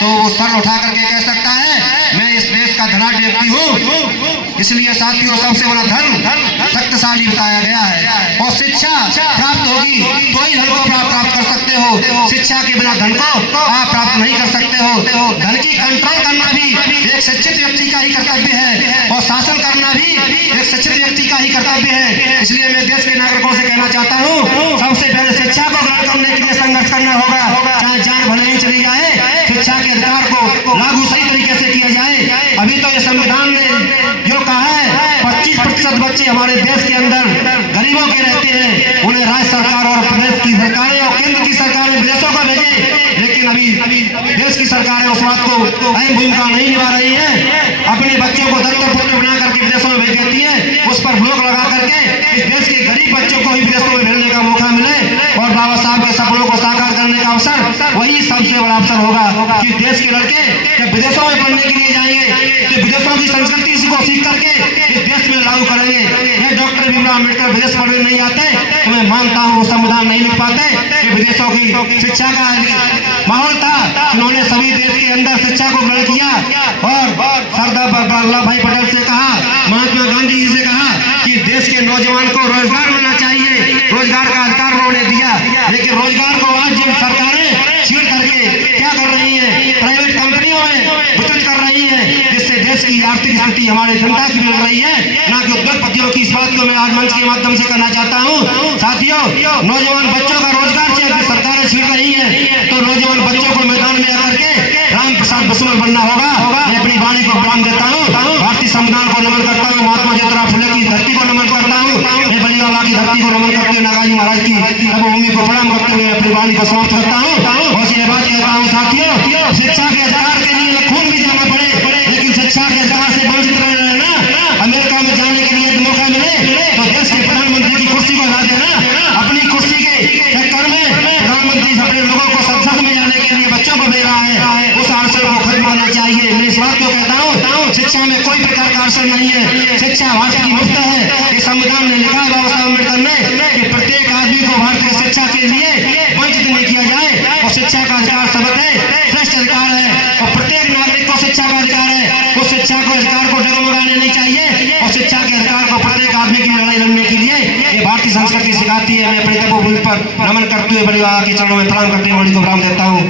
तो वो सर उठा करके कह सकता है मैं इस देश का धनाढ्य व्यक्ति हूँ। इसलिए साथियों, सबसे बड़ा धन शक्तिशाली बताया गया है, और शिक्षा प्राप्त होगी तो ही धन को प्राप्त कर सकते हो। शिक्षा के बिना धन को आप प्राप्त नहीं कर सकते हो। धन की कंट्रोल करना भी एक शिक्षित व्यक्ति का ही कर्तव्य है, और शासन करना भी एक शिक्षित व्यक्ति का ही कर्तव्य है। इसलिए मैं देश के नागरिकों से कहना चाहता हूँ, सबसे पहले शिक्षा को ग्रहण करने के लिए संघर्ष करना होगा, चाहे जान भले ही चली जाए। शिक्षा के अधिकार को लागू सही तरीके से किया जाए। अभी तो ये संविधान ने जो कहा है 25% बच्चे हमारे देश के अंदर गरीबों के रहते हैं, उन्हें राज्य सरकार और प्रदेश की सरकारें और केंद्र की सरकारें विदेशों को भेजे, लेकिन अभी देश की सरकारें उस बात को अहम भूमिका नहीं निभा रही है। अपने बच्चों को दत्तक पुत्र बना करके विदेशों में भेज देती है, उस पर ब्लॉक लगा करके इस देश के गरीब बच्चों को ही विदेशों में भेजने का मौका मिले और बाबा साहब के सपनों को साकार करने का अवसर, वही सबसे बड़ा अवसर होगा कि देश के लड़के जब विदेशों में पढ़ने के लिए जाएंगे तो विदेशों की संस्कृति को सीख करके इस देश में लागू करेंगे। ये डॉक्टर भीमराव अम्बेडकर विदेश पढ़ने नहीं आते तो मैं मानता हूँ संविधान नहीं लिख पाते कि विदेशों की शिक्षा का माहौल था। उन्होंने सभी देश के अंदर शिक्षा को ग्रहण किया और सरदार वल्लभ भाई पटेल से कहा, महात्मा गांधी जी से कहा कि देश के नौजवान को रोजगार मिलना चाहिए, रोजगार का अधिकार उन्होंने दिया। लेकिन रोजगार को आज जिन सरकारें छीन करके क्या कर रही है, प्राइवेट कंपनियों में वितरित कर रही है, जिससे देश की आर्थिक स्थिति हमारी जनता की बिगड़ रही है, ना कि उद्योगपतियों की। इस बात को मैं आज मंच के माध्यम से कहना चाहता हूँ। साथियों, नौजवान बच्चों का रोजगार से अगर सरकारें छीन रही है तो नौजवान बच्चों को मैदान में आकर के राम प्रसाद बिस्मिल बनना होगा। मैं अपनी वाणी को प्रणाम देता हूँ, भारतीय संविधान को नमन करता हूँ, महात्मा ज्योतिराव फुले की धरती को नमन करता हूँ, मैं बली बाबा की धरती को नमन करते हुए नागाजी महाराज की भूमि को प्रणाम करते हुए अपनी वाणी को समाप्त करता हूँ। और ये बात कहता हूँ साथियों, शिक्षा के अधिकार के लिए खून भी जाना पड़े, लेकिन शिक्षा के अधिकार से वंचित रहना, अमेरिका में जाने के लिए मौका मिले तो देश के प्रधानमंत्री की कुर्सी को हरा देना। अपनी कुर्सी के चक्कर में प्रधानमंत्री अपने लोगों को संसद में जाने के लिए बच्चों को दे रहा है, उस आरक्षण को खत्म करना चाहिए। मैं इस बात को कहता हूँ, शिक्षा में कोई प्रकार का आरक्षण नहीं है, शिक्षा भारत की मुफ्त है। ये संविधान ने लिखा है बाबा साहब अम्बेडकर ने कि प्रत्येक आदमी को भारत की शिक्षा के लिए वंचित नहीं किया जाए, और शिक्षा का अधिकार सबके श्रेष्ठ अधिकार है, और प्रत्येक नागरिक को शिक्षा का अधिकार है। उस शिक्षा को अधिकार को डगमगाने नहीं चाहिए, और शिक्षा के अधिकार को प्रत्येक आदमी की लड़ाई लड़ने के लिए ये भारतीय संस्कृति सिखाती है। मैं अपने तपोभूमि पर नमन करते हुए बड़ी बाबा के चरणों में प्रणाम करते हुए बड़ी को विराम देता हूँ।